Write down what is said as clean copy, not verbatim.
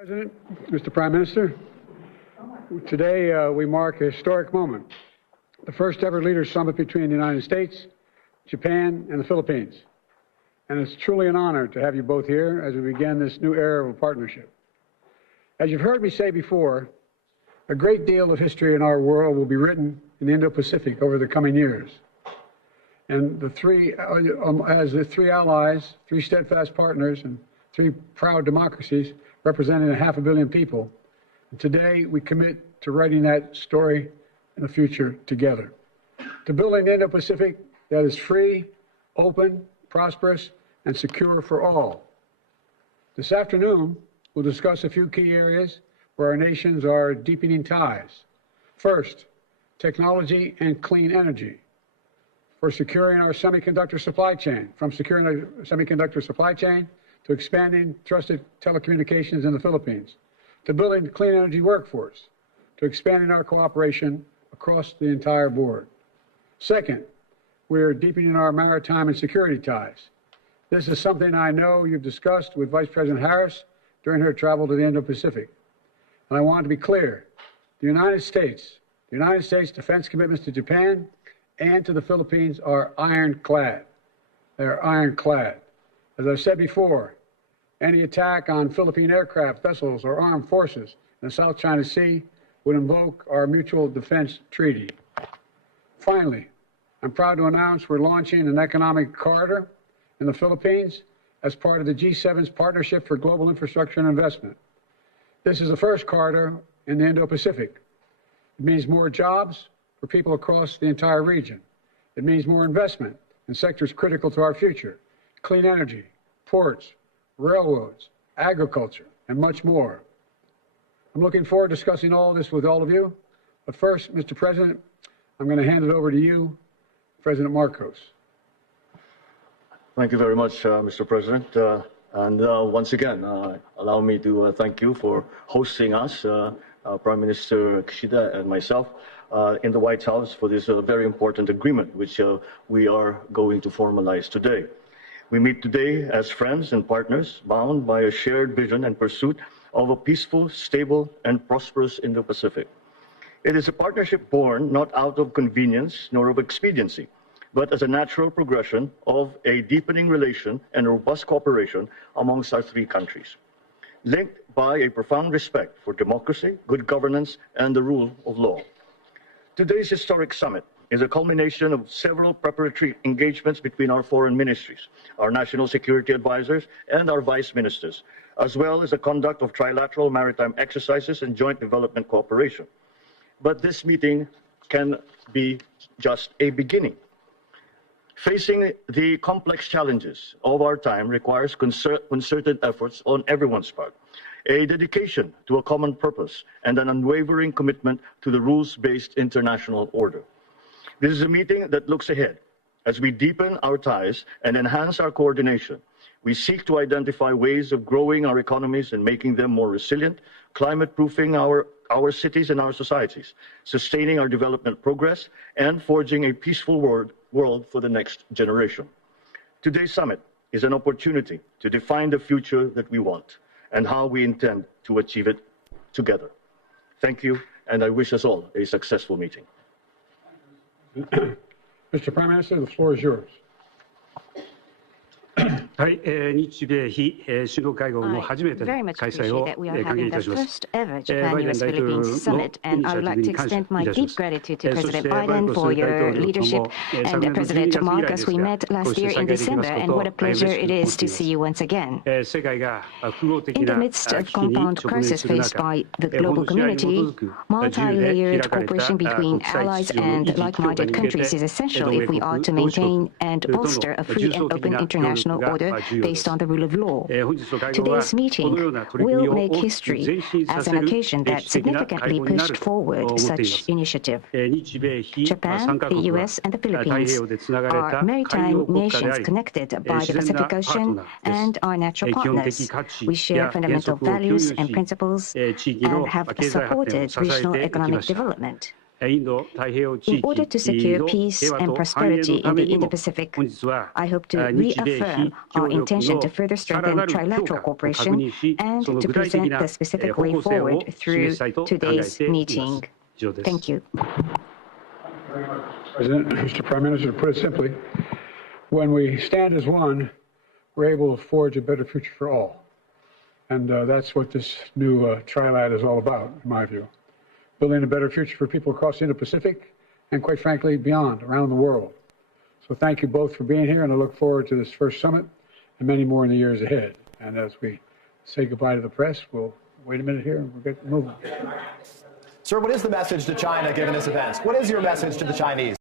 President, Mr. Prime Minister, today we mark a historic moment, the first ever Leaders Summit between the United States, Japan, and the Philippines. And it's truly an honor to have you both here as we begin this new era of a partnership. As you've heard me say before, a great deal of history in our world will be written in the Indo-Pacific over the coming years. And as the three allies, three steadfast partners, and three proud democracies representing 500 million people, today we commit to writing that story in the future together, to building an Indo-Pacific that is free, open, prosperous, and secure for all. This afternoon, we'll discuss a few key areas where our nations are deepening ties. First, technology and clean energy. For securing our semiconductor supply chain, from securing our semiconductor supply chain to expanding trusted telecommunications in the Philippines, to building a clean energy workforce, to expanding our cooperation across the entire board. Second, we're deepening our maritime and security ties. This is something I know you've discussed with Vice President Harris during her travel to the Indo-Pacific. And I want to be clear, the United States defense commitments to Japan and to the Philippines are ironclad. They're ironclad. As I've said before, any attack on Philippine aircraft, vessels, or armed forces in the South China Sea would invoke our Mutual Defense Treaty. Finally, I'm proud to announce we're launching an economic corridor in the Philippines as part of the G7's Partnership for Global Infrastructure and Investment. This is the first corridor in the Indo-Pacific. It means more jobs for people across the entire region. It means more investment in sectors critical to our future: clean energy, ports, railroads, agriculture, and much more. I'm looking forward to discussing all this with all of you. But first, Mr. President, I'm going to hand it over to you, President Marcos. Thank you very much, Mr. President. Once again, allow me to thank you for hosting us, Prime Minister Kishida and myself, in the White House for this very important agreement, which we are going to formalize today. We meet today as friends and partners, bound by a shared vision and pursuit of a peaceful, stable, and prosperous Indo-Pacific. It is a partnership born not out of convenience nor of expediency, but as a natural progression of a deepening relation and robust cooperation amongst our three countries, linked by a profound respect for democracy, good governance, and the rule of law. Today's historic summit is a culmination of several preparatory engagements between our foreign ministries, our national security advisors, and our vice ministers, as well as the conduct of trilateral maritime exercises and joint development cooperation. But this meeting can be just a beginning. Facing the complex challenges of our time requires concerted efforts on everyone's part, a dedication to a common purpose, and an unwavering commitment to the rules-based international order. This is a meeting that looks ahead. As we deepen our ties and enhance our coordination, we seek to identify ways of growing our economies and making them more resilient, climate-proofing our cities and our societies, sustaining our development progress, and forging a peaceful world for the next generation. Today's summit is an opportunity to define the future that we want and how we intend to achieve it together. Thank you, and I wish us all a successful meeting. Mr. Prime Minister, the floor is yours. はい、日米非首脳会合の初めての開催を歓迎いたします。バイデン大統領のイニシアチブに感謝いたします。そしてバイデン大統領と共に昨年の12月に会いたしました世界が複合的な危機に直面する中、本質的に基づく自由で開かれた国際秩序の維持強化に向けてどのような国との重要 based on the rule of law. Today's meeting will make history as an occasion that significantly pushed forward such initiative. Japan, the US, and the Philippines are maritime nations connected by the Pacific Ocean and are natural partners. We share fundamental values and principles and have supported regional economic development. In order to secure peace and prosperity in the Indo-Pacific, I hope to reaffirm our intention to further strengthen trilateral cooperation and to present the specific way forward through today's meeting. Thank you. President, Mr. Prime Minister, to put it simply, when we stand as one, we're able to forge a better future for all. And that's what this new trilat is all about, in my view. Building a better future for people across the Indo-Pacific and, quite frankly, beyond, around the world. So thank you both for being here, and I look forward to this first summit and many more in the years ahead. And as we say goodbye to the press, we'll wait a minute here and we'll get moving. Sir, what is the message to China given this event? What is your message to the Chinese?